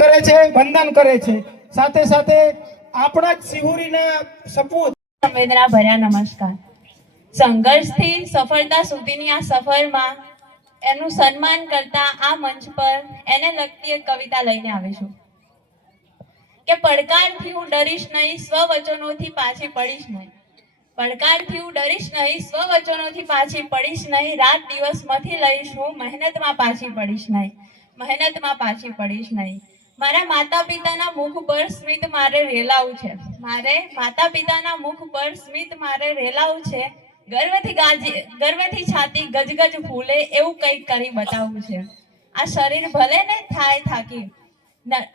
કરે છે, વંદન કરે છે. સાથે સાથે આપણા જ સિહોરીના સપૂત સંવેદના ભર્યા નમસ્કાર. સંઘર્ષથી સફળતા સુધીની આ સફરમાં એનું સન્માન કરતા આ મંચ પર એને લગતી એક કવિતા લઈને આવીશું કે પડકારથી હું ડરીશ નહીં, સ્વવચનોથી પાછી પડીશ નહીં. પડકારથી હું ડરીશ નહીં, સ્વવચનોથી પાછી પડીશ નહીં. રાત દિવસ મથી લઈશ હું, મહેનતમાં પાછી પડીશ નહીં. મહેનતમાં પાછી પડીશ નહીં. મારા માતા પિતાના મુખ પર સ્મિત મારે રેલાવું છે. મારે માતા પિતાના મુખ પર સ્મિત મારે રેલાવું છે. ગર્વથી છાતી ગજગજ ફૂલે એવું કંઈક કરી બતાવવું છે. આ શરીર ભલે ને થાય થાકી,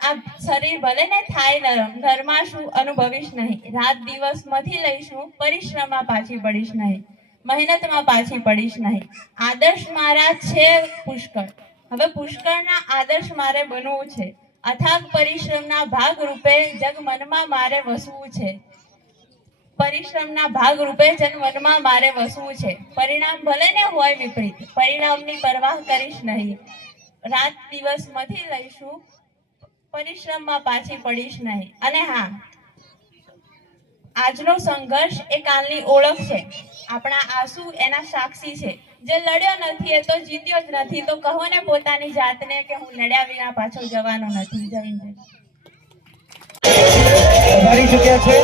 આ શરીર ભલે ને થાય નરમ, નરમાશું અનુભવીશ નહીં. રાત દિવસ મથી લઈશું, પરિશ્રમમાં પાછી પડીશ નહીં. મહેનતમાં પાછી પડીશ નહીં. આદર્શ મારા છે પુષ્કળ, હવે પુષ્કળના આદર્શ મારે બનવું છે. અથાગ પરિશ્રમના ભાગ રૂપે જગ મનમાં મારે વસવું છે. પરિશ્રમના ભાગ રૂપે જગ મનમાં મારે વસવું છે. પરિણામ ભલે ને હોય વિપરીત, પરિણામની પરવાહ કરીશ નહીં. રાત દિવસ મથી લઈશું, પરિશ્રમમાં પાછી પડીશ નહીં. અને હા, આજનો સંઘર્ષ એ કાલની ઓળખ છે. આપણા આંસુ એના સાક્ષી છે. જે લડ્યો નથી એ તો જીત્યો જ નથી. તો કહો ને પોતાની જાતને કે હું લડ્યા વિના પાછો જવાનો નથી. જય હિન્દ. વધારી ચૂક્યા છે.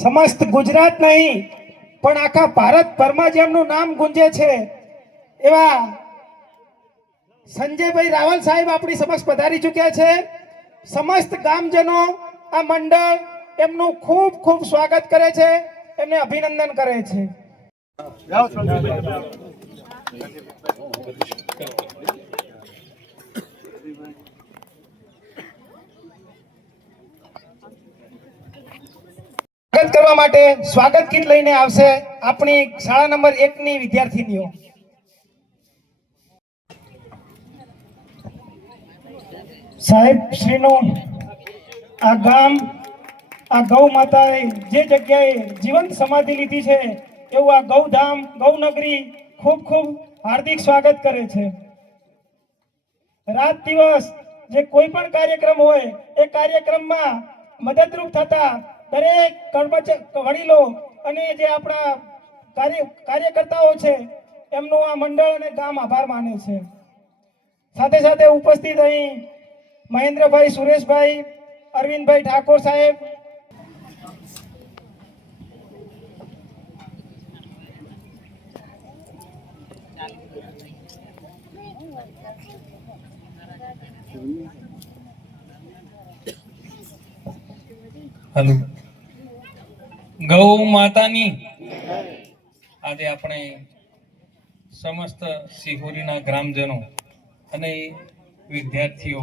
સમસ્ત ગુજરાત નહીં પણ આખા ભારતભરમાં જેમનું નામ ગુંજે છે એવા સંજયભાઈ રાવલ સાહેબ આપણી સમક્ષ પધારી ચૂક્યા છે. સમસ્ત ગામજનો આ મંડળ એમનું ખૂબ ખૂબ સ્વાગત કરે છે, એમને અભિનંદન કરે છે. સ્વાગત કરવા માટે સ્વાગત ગીત લઈને આવશે આપણી શાળા નંબર 1 ની વિદ્યાર્થીનીઓ. સાહેબ શ્રીનું આ ગામ, આ ગૌ માતાએ જે જગ્યાએ જીવંત સમાધિ લીધી છે એવું આ ગૌધામ, ગૌનગરી ખૂબ ખૂબ હાર્દિક સ્વાગત કરે છે. રાત દિવસ જે કોઈ પણ કાર્યક્રમ હોય એ કાર્યક્રમમાં મદદરૂપ થતા દરેક વડીલો અને જે આપણા કાર્યકર્તાઓ છે એમનું આ મંડળ અને ગામ આભાર માને છે. સાથે સાથે ઉપસ્થિત અહીં મહેન્દ્રભાઈ, સુરેશભાઈ, અરવિંદભાઈ ઠાકોર સાહેબ, હેલો. ગૌ માતાની આજે આપણે સમસ્ત સિહોરીના ગ્રામજનો અને વિદ્યાર્થીઓ,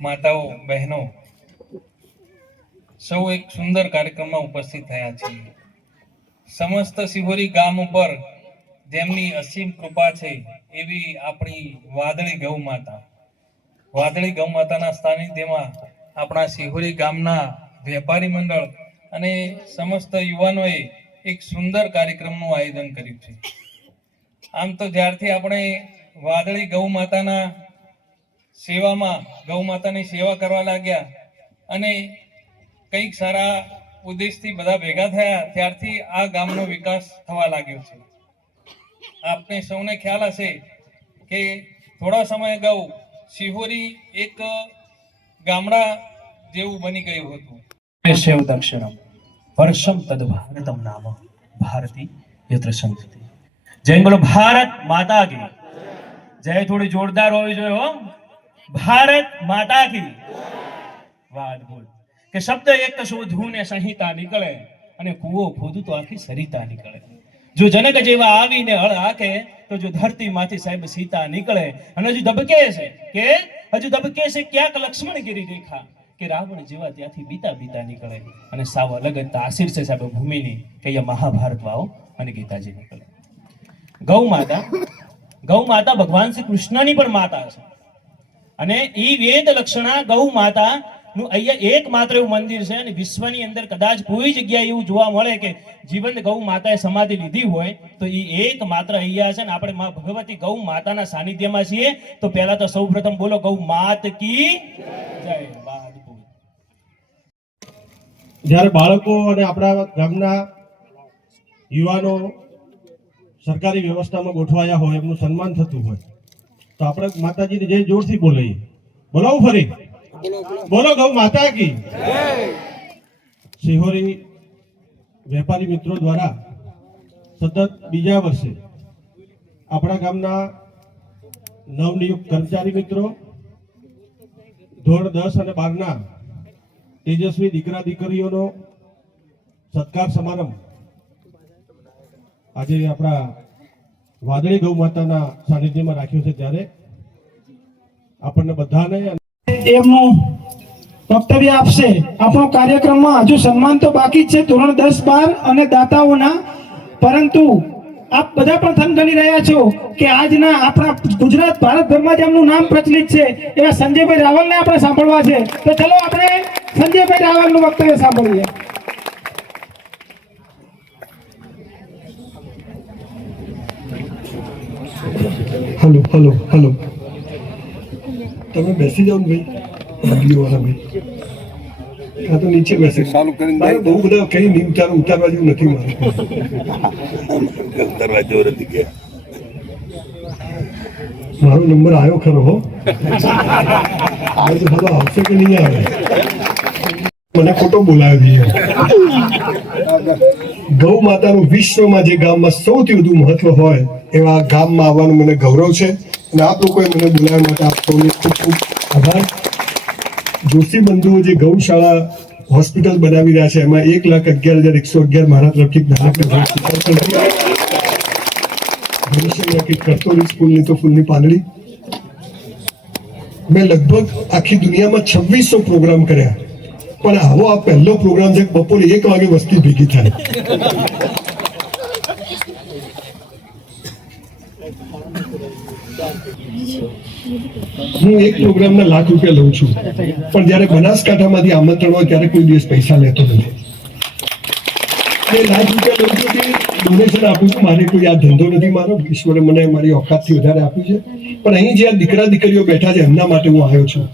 માતાઓ, બહેનો સૌ એક સુંદર કાર્યક્રમમાં ઉપસ્થિત થયા છીએ. સમસ્ત સિહોરી ગામ ઉપર જેમની અસીમ કૃપા છે એવી આપણી વાદળી ગૌ માતા, વાદળી ગૌ માતાના સાનિધ્યમાં આપણા સિહોરી ગામના વેપારી મંડળ અને સમસ્ત યુવાનોએ એક સુંદર કાર્યક્રમનું આયોજન કર્યું છે. આમ તો જ્યારથી આપણે વાદળી ગૌ માતાના સેવામાં, ગૌ માતાની સેવા કરવા લાગ્યા અને કંઈક સારા ઉદ્દેશથી બધા ભેગા થયા ત્યારથી આ ગામનો વિકાસ થવા લાગ્યો છે. આપને સૌને ખ્યાલ હશે કે થોડા સમય અગાઉ સિહોરી એક ગામડા જેવું બની ગયું હતું. શૈવ દક્ષિણમ વર્ષમ તદ ભારતમ નામ ભારતી યત્ર સંતતિ. જય બોલો ભારત માતા કી જય. થોડી જોરદાર હોવી જોઈએ હો. ભારત માતા કી. વાત બોલ કે શબ્દ એક શોધવું ને સંહિતા નીકળે અને કૂવો ખોદું તો આખી સરિતા નીકળે. જો જનક જેવા આવીને હળ હાકે તો જો ધરતી માંથી સાહેબ સીતા નીકળે. અને હજુ ધબકે છે કે ક્યાંક લક્ષ્મણ ગીરી રેખા, કે રાવણ જેવા ત્યાંથી બીતા બીતા નીકળે અને સાવ અલગ જ તાસીર છે સાહેબ ભૂમિની કે અહીંયા મહાભારત વાવો અને ગીતાજી નીકળે. ગૌ માતા ભગવાન શ્રી કૃષ્ણની પણ માતા છે અને એ વેદ લક્ષણા ગૌ માતા નું અહીંયા એકમાત્ર એવું મંદિર છે અને વિશ્વની અંદર કદાચ કોઈ જગ્યાએ એવું જોવા મળે કે જીવંત ગૌ માતાએ સમાધિ લીધી હોય તો એ એકમાત્ર અહીંયા છે ને આપણે માં ભગવતી ગૌ માતાના સાનિધ્યમાં છીએ. તો પહેલા તો સૌપ્રથમ બોલો ગૌ માત કી જય. જ્યારે બાળકો અને આપણા ગામના યુવાનો સરકારી વ્યવસ્થામાં ગોઠવાયા હોય, એમનું સન્માન થતું હોય, તો આપણે માતાજીને જય જોરથી બોલાવીએ. બોલાવું ફરી? બોલો ગૌ માતા કી. સિહોરી વેપારી મિત્રો દ્વારા સતત બીજા વર્ષે આપણા ગામના નવનિયુક્ત કર્મચારી મિત્રો, ધોરણ 10 અને 12ના તેજસ્વી દીકરા દીકરીઓનો સત્કાર સમારંભ આજે આપણા વાદળી ગૌ માતાના સાનિધ્યમાં રાખ્યો છે. ત્યારે આપણને બધાને એમનું વક્તવ્ય આપશે. આપણો કાર્યક્રમમાં હજુ સન્માન તો બાકી જ છે ધોરણ 10, 12 અને દાતાઓના, પરંતુ આપ બધા પણ થનગની રહ્યા છો કે આજના આપણા ગુજરાત ભારતભરમાં જ એમનું નામ પ્રચલિત છે એવા સંજયભાઈ રાવલને આપણે સાંભળવા છે. તો ચલો આપણે સંજયભાઈ રાવલનું વક્તવ્ય સાંભળીએ. હલો હલો હલો, તમે બેસી જાઓ ને ભાઈ, વિડીયો વાળા ભાઈ. આ તો નીચે બેસે. ચાલુ કરીને ભાઈ બહુ બધા કઈ નહીં ઉતારવા જેવું નથી મારે. ઉતારવા જેવું નથી કે મારો નંબર આવ્યો ખરો હો. હવે તો બધો આવશે કે નહીં આવે? મને ખોટો બોલાવ્યો છે. ગૌ માતાનું વિશ્વમાં જે ગામમાં સૌથી વધુ મહત્વ હોય એવા ગામમાં આવવાનું મને ગૌરવ છે અને આપ લોકોએ મને બોલાવવા માટે આપ સૌને ખૂબ ખૂબ આભાર. જોશી બંધુઓ જે ગૌશાળા હોસ્પિટલ બનાવી રહ્યા છે એમાં 1,11,111 મારા તરફથી કરતોલી સ્કૂલની તો ફૂલની પાંદડી. મેં લગભગ આખી દુનિયામાં 2600 પ્રોગ્રામ કર્યા, પણ આવો આ પહેલો પ્રોગ્રામ છે બપોરે 1 વાગે વસ્તી ભેગી થાય. હું એક પ્રોગ્રામના લાખ રૂપિયા લઉં છું, પણ જયારે બનાસકાંઠામાંથી આમંત્રણ હોય ત્યારે કોઈ દિવસ પૈસા લેતો નથી. લાખ રૂપિયા લઉં છું કે ડોનેશન આપું છું. મારે કોઈ આ ધંધો નથી મારો, ઈશ્વરે મને મારી ઓકાતથી વધારે આપ્યું છે. પણ અહીં જે આ દીકરા દીકરીઓ બેઠા છે એમના માટે હું આવ્યો છું.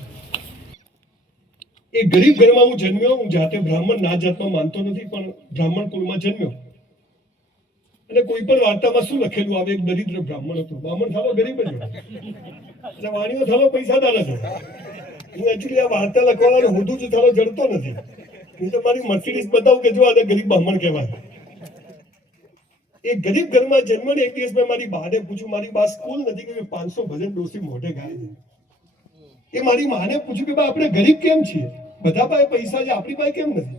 એ ગરીબ ઘરમાં હું જન્મ્યો. હું જાતે બ્રાહ્મણ નાત જાતમાં માનતો નથી, પણ બ્રાહ્મણ કુળમાં જન્મ્યો. અને કોઈ પણ વાર્તામાં શું લખેલું આવે? એક દરિદ્ર બ્રાહ્મણ હતો. બ્રાહ્મણ થાલો ગરીબ જ હતો, એટલે વાણીઓ થાલો પૈસાદાર હતો. હું એકચ્યુઅલી આ વાર્તા લખવાનો હોદું જ થાલો જડતો નથી. હું તો મારી મર્સિડીઝ બતાવું કે જો આને ગરીબ બ્રાહ્મણ કહેવાય. એ ગરીબ ઘરમાં જન્મને એક દિવસ મેં મારી બાને પૂછ્યું, મારી બા સ્કૂલ નથી કે 500 ભજન ડોસી મોઢે ગાય છે. એ મારી માને પૂછ્યું કે બા આપણે ગરીબ કેમ છીએ? બધા પાસે પૈસા છે, આપણી પાસે કેમ નથી?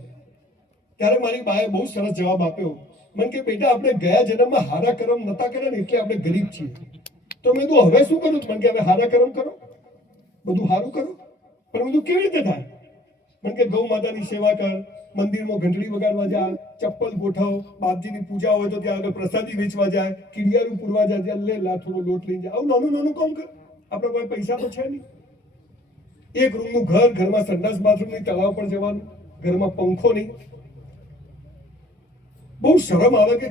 ત્યારે મારી બાએ બહુ સરસ જવાબ આપ્યો. મને કે બેટા આપણે ગયા જન્મમાં હારા કર્મ નતા કર્યા ને એટલે આપણે ગરીબ છીએ. તો મેં કીધું હવે શું કરું? મને કે હવે હારા કર્મ કરો, બધું સારું કરો. પણ બધું કેવી રીતે થાય? મને કે ગૌ માતાની સેવા કર, મંદિરમાં ઘંટડી વગાડવા જા, ચપ્પલ ગોઠવ, બાપજીની પૂજા હોય તો ત્યાં આગળ પ્રસાદી વેચવા જાય, કીડિયારું પૂરવા જાય, લે લા થોડો લોટ લઈને જાય. આવું નાનું નાનું કામ કર. આપણે કોઈ પૈસા તો છે નહીં. એક રૂમનું ઘર, ઘરમાં સંડાસ બાથરૂમ નહીં, તળાવ પર જવાનું, ઘરમાં પંખો નહીં. બહુ શરમ આવે કે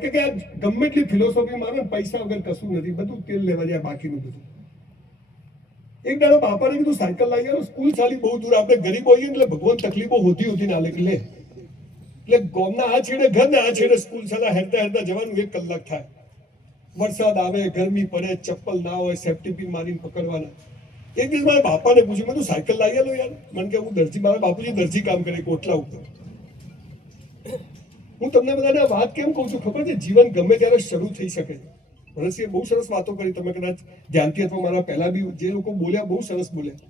ગમે એટલી ફિલોસોફી મારો ને પૈસા વગર કશું નથી, બધું તેલ લેવા જાય બાકીનું બધું. એક દાડો બાપાને કીધું સાયકલ લાવી આવો, સ્કૂલ ચાલી બહુ દૂર, આપણે ગરીબ હોઈએ એટલે ભગવાન તકલીફો હોતી ના લે. એટલે ગામના આ છેડે ઘર ને આ છેડે સ્કૂલ ચાલા હેરતા હેરતા જવાનું 1 કલાક થાય. વરસાદ આવે, ગરમી પડે, ચપ્પલ ના હોય, સેફ્ટી પિન મારીને પકડવાના. એક દિવસ મારા બાપાને પૂછ્યું, મેં તું સાયકલ લાવી આલો યાર. મને કે હું દરજી, મારા બાપુજી દરજી કામ કરે કોટલા ઉપર. હું તમને બધાને વાત કેમ કહું છું ખબર છે? જીવન ગમે ત્યારે શરૂ થઈ શકે છે. મનસીએ બહુ સરસ વાતો કરી, તમે કદાચ ધ્યાનથી અથવા મારા પહેલા બી જે લોકો બોલ્યા બહુ સરસ બોલ્યા.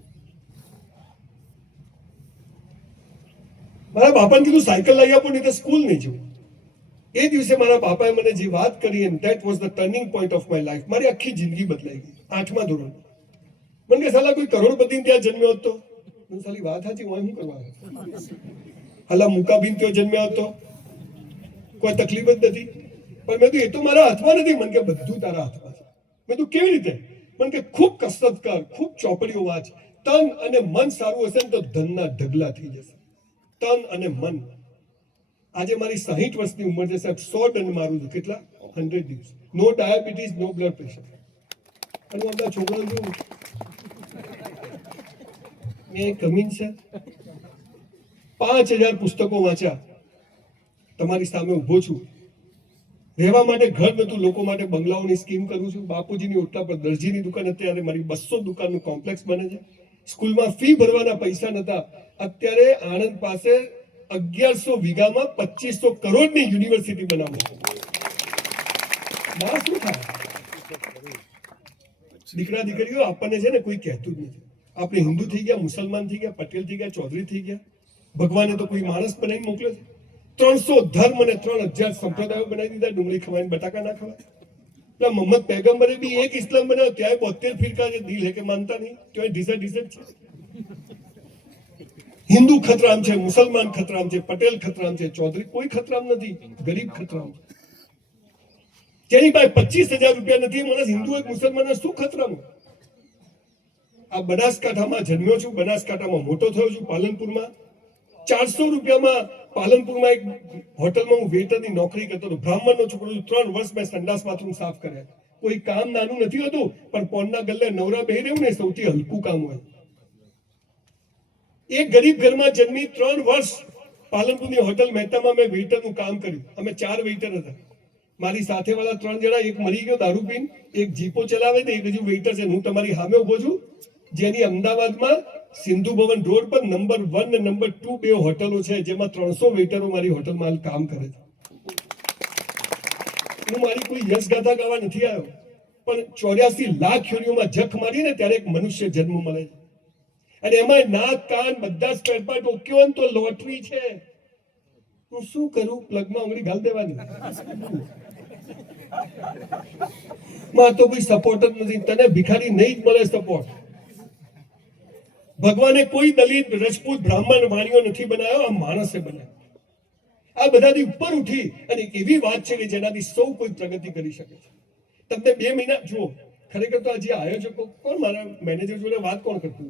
મારા બાપાને કીધું સાયકલ લઈ આપો નહીં તો સ્કૂલ નહીં જવું. એ દિવસે મારા બાપાએ મને જે વાત કરી, and that was the turning point of my life. મારી આખી જિંદગી બદલાઈ ગઈ. 8મા ધોરણ મને કે સાલા કોઈ કરોડપતિ ત્યાં જન્મ્યો હતો, સાલી વાત સાચી, હું શું કરવા હાલા મુકાબીન તો જન્મ્યા હતો, કોઈ તકલીફ જ નથી. પણ મેં કીધું એ તો મારા હાથમાં નથી. મને કે બધું તારા હાથમાં છે. મેં કીધું કેવી રીતે? મને કે ખૂબ કસરત કર, ખૂબ ચોપડીઓ વાંચ, તન અને મન સારું હશે ને તો ધનના ઢગલા થઈ જશે. તન અને મન. આજે મારી 60 વર્ષની ઉંમર છે સાહેબ, 100 ટન મારું છું. કેટલા? 100 દિવસ. નો ડાયાબિટીસ, નો બ્લડ પ્રેશર. અને હું આપણા છોકરો જોઉં, મેં કમીન છે, 5000 પુસ્તકો વાંચ્યા, તમારી સામે ઊભો છું. રહેવા માટે ઘર નતું, લોકો માટે બંગલાઓની સ્કીમ કરું છું. બાપુજીની ઓટલા પર દરજીની દુકાન, અત્યારે મારી 200 દુકાનનું કોમ્પ્લેક્સ બને છે. સ્કૂલમાં ફી ભરવાના પૈસા નતા, અત્યારે આણંદ પાસે 1100 વીઘામાં 2500 કરોડની યુનિવર્સિટી બનાવું છું. શું થાય? દીકરા દીકરીઓ આપણને છે ને કોઈ કહેતું જ નથી. આપણે હિન્દુ થઈ ગયા, મુસલમાન થઈ ગયા, પટેલ થઈ ગયા, ચૌધરી થઈ ગયા. ભગવાને તો કોઈ માણસ બનાવીને મોકલ્યો છે. 300 ધર્મ અને 3000 સંપ્રદાયો બનાવી દીધા. ડુંગળી ખવાય, બટાકા ના ખવાય. એટલે મોહમ્મદ પૈગંબરે બી એક ઇસ્લામ બનાવ્યો, ત્યાં 72 ફિરકા છે. દિલ હે કે માનતા નહીં, ત્યાં ડિસેન્ટ છે. હિન્દુ ખતરામ છે, મુસલમાન ખતરામ છે, પટેલ ખતરામ છે, ચૌધરી કોઈ ખતરામ નથી. ગરીબ ખતરામ છે. જેની પાસે 25,000 રૂપિયા નથી, માણસ હિન્દુ હોય મુસલમાન શું ખતરામ? આ બનાસકાંઠામાં જન્મ્યો છું, બનાસકાંઠામાં મોટો થયો છું, પાલનપુરમાં. 400 રૂપિયામાં પાલનપુરમાં એક હોટલમાં હું વેટરની નોકરી કરતો હતો. બ્રાહ્મણનો છોકરો છું. 3 વર્ષ મેં સંડાસ બાથરૂમ સાફ કર્યા. કોઈ કામ નાનું નથી હોતું, પણ પોનના ગલ્લે નવરા બેહી રહેવું ને સૌથી હલકું કામ હોય. એક ગરીબ ઘરમાં જન્મી 3 વર્ષ પાલનપુરની હોટલ મહેતામાં મેં વેઇટરનું કામ કર્યું. અમે 4 વેઇટર હતા. મારી સાથે વાળા 3 જણા, એક મરી ગયો દારૂ પીને, એક જીપો ચલાવે છે, એક હજુ વેઇટર છે. હું તમારી સામે ઉભો છું, જેની અમદાવાદમાં સિંધુ ભવન રોડ પર નંબર 1 અને નંબર 2 બે હોટલો છે, જેમાં 300 વેઇટરો મારી હોટલમાં કામ કરે છે. હું મારી કોઈ યશ ગાથા ગાવા નથી આવ્યો, પણ 84 લાખ યોનિઓમાં જખ મારીને ત્યારે એક મનુષ્ય જન્મ મળે છે. અને એમાં નાક કાન બધા સ્પેર પાર્ટ ઓકે હોય ને તો લોટરી છે. હું શું કરું? પ્લગમાં આંગળી ઘાલ દેવાની. માં તો કોઈ સપોર્ટ જ નથી. તને ભિખારી નહીં જ મળે સપોર્ટ. ભગવાને કોઈ દલિત, રજપૂત, બ્રાહ્મણ, વાણીઓ નથી બનાવ્યો, આ માણસે બનાવ્યો. આ બધાથી ઉપર ઉઠી અને એક એવી વાત છે કે જેનાથી સૌ કોઈ પ્રગતિ કરી શકે છે. તમને 2 મહિના જુઓ, ખરેખર તો આજે આયોજકો કોણ, મારા મેનેજર જોડે વાત કોણ કરતું?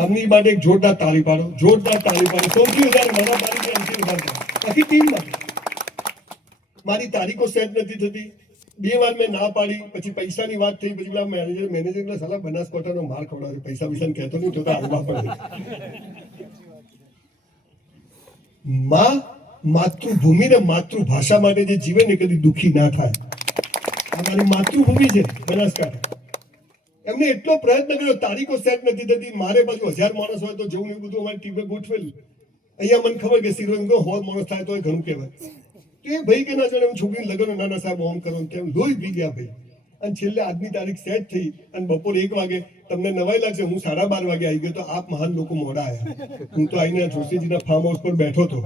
આમની માટે એક જોરદાર તાળી પાડો, જોરદાર તાળી પાડો. સૌથી વધારે મારા તારીખે અંતિમ ઉભા થયા. આખી ટીમમાં મારી તારીખો સેટ નથી થતી. 2 વાર મેં ના પાડી, પછી પૈસાની વાત થઈ, પછી પેલા મેનેજર સાલા બનાસકાંઠાનો માર ખવડાવ્યો. પૈસા વિશે કહેતો નહીં, તો આવવા પડે. માતૃભૂમિ ને માતૃભાષા માટે જે જીવે ને કદી દુઃખી ના થાય. અમારી માતૃભૂમિ છે બનાસકાંઠા. એમને એટલો પ્રયત્ન કર્યો, તારીખો સેટ નથી થતી. મારે બાજુ 1000 માણસ હોય તો જેવું એવું બધું અમારી ટીમે ગોઠવેલું. અહીંયા મને ખબર કે સિરો 100 માણસ થાય તો ઘણું કહેવાય. તો એ ભાઈ કે ના જાણે છોકરીને લગન, નાના સાહેબ ઓમ કરો તેમ લોહી પી ગયા ભાઈ. અને છેલ્લે આજની તારીખ સેટ થઈ અને બપોરે 1 વાગે તમને નવાઈ લાગશે, હું 12:30 વાગે આવી ગયો. તો આપ મહાન લોકો મોડા આવ્યા. હું તો આવીને જોશીજીના ફાર્મ હાઉસ પર બેઠો હતો.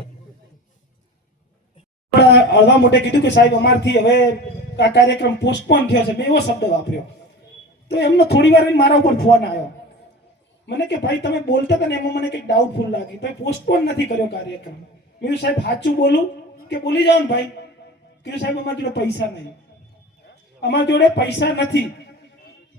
હળવા મોટે કીધું કે સાહેબ અમારથી હવે આ કાર્યક્રમ પોસ્ટપોન થયો છે. મેં એવો શબ્દ વાપર્યો. તો એમનો થોડી વાર મારા ઉપર ફોન આવ્યો. મને કે ભાઈ તમે બોલતા હતા ને એમાં મને કંઈક ડાઉટફુલ લાગી. ભાઈ પોસ્ટપોન નથી કર્યો કાર્યક્રમ. મેં સાહેબ સાચું બોલું કે બોલી જાઓ ને ભાઈ? કીધું સાહેબ અમારી જોડે પૈસા નહીં, અમારી જોડે પૈસા નથી.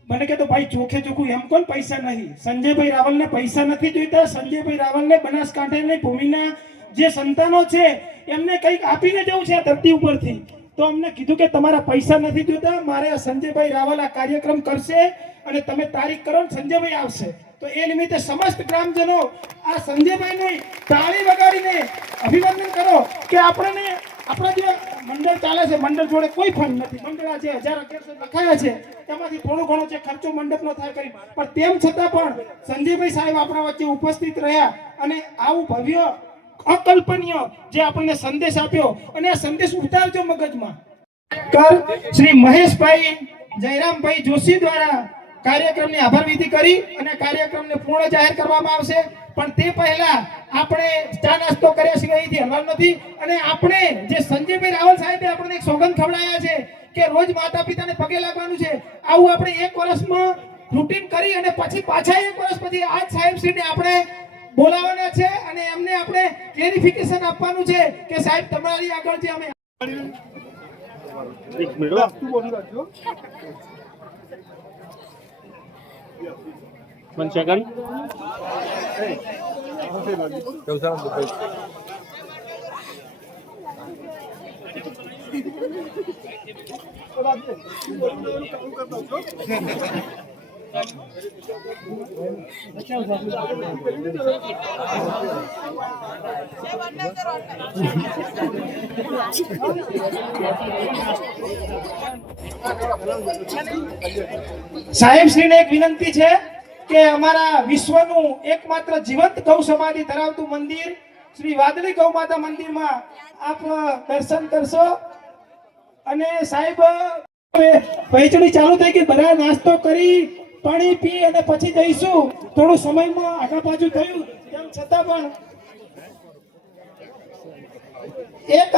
મને કહેતો ભાઈ ચોખે ચોખ્ખું એમ કોણ પૈસા નહીં? સંજયભાઈ રાવલને પૈસા નથી જોઈતા. સંજયભાઈ રાવલને બનાસકાંઠાની ભૂમિના જે સંતાનો છે એમને કંઈક આપીને જવું છે આ ધરતી ઉપરથી. તો અમને કીધું કે તમારા પૈસા નથી જોતા, મારે સંજયભાઈ રાવલ આ કાર્યક્રમ કરશે અને તમે તારીખ કરો ને સંજયભાઈ આવશે. તો એ નિમિત્તે સમસ્ત ગ્રામજનો આ સંજયભાઈની તાળી વગાડીને અભિનંદન કરો કે આપણને આપણા જે મંડળ ચાલે છે, મંડળ જોડે કોઈ ફંડ નથી. મંડળ આ જે 1000-1100 લખાયા છે એમાંથી થોડો ઘણો જે ખર્ચો મંડપનો થાય કરી, પણ તેમ છતાં પણ સંજયભાઈ સાહેબ આપણા વચ્ચે ઉપસ્થિત રહ્યા અને આવું ભવ્ય અકલ્પનીય જે આપણને સંદેશ આપ્યો અને આ સંદેશ ઉતારજો મગજમાં. શ્રી મહેશભાઈ જયરામભાઈ જોશી દ્વારા કાર્યક્રમની આભાર વિધિ કરી અને કાર્યક્રમને પૂર્ણ જાહેર કરવામાં આવશે. પણ તે પહેલા આપણે ચા નાસ્તો કર્યા સિવાય અહીંથી હલવાનું નથી. અને આપણે જે સંજયભાઈ રાવલ સાહેબે આપણને એક સોગંદ ખવડાવ્યા છે કે રોજ માતા પિતાને પગે લાગવાનું છે, આવું આપણે 1 વર્ષમાં રૂટીન કરી અને પછી પાછા 1 વર્ષ પછી આ સાહેબશ્રીને આપણે બોલાવવાના છે અને એમને આપણે ક્લેરિફિકેશન આપવાનું છે કે સાહેબ તમારી આગળ જે અમે સાહેબશ્રીને એક વિનંતી છે કે અમારા વિશ્વનું એકમાત્ર જીવંત ગૌ સમાધિ ધરાવતું મંદિર શ્રી વાદળી ગૌ માતા મંદિરમાં આપ દર્શન કરશો અને સાહેબ વહેંચણી ચાલુ થઈ ગઈ, બધા નાસ્તો કરી પાણી પી અને પછી જઈશું. થોડું સમયમાં આગળ પાછું થયું તેમ છતાં પણ એક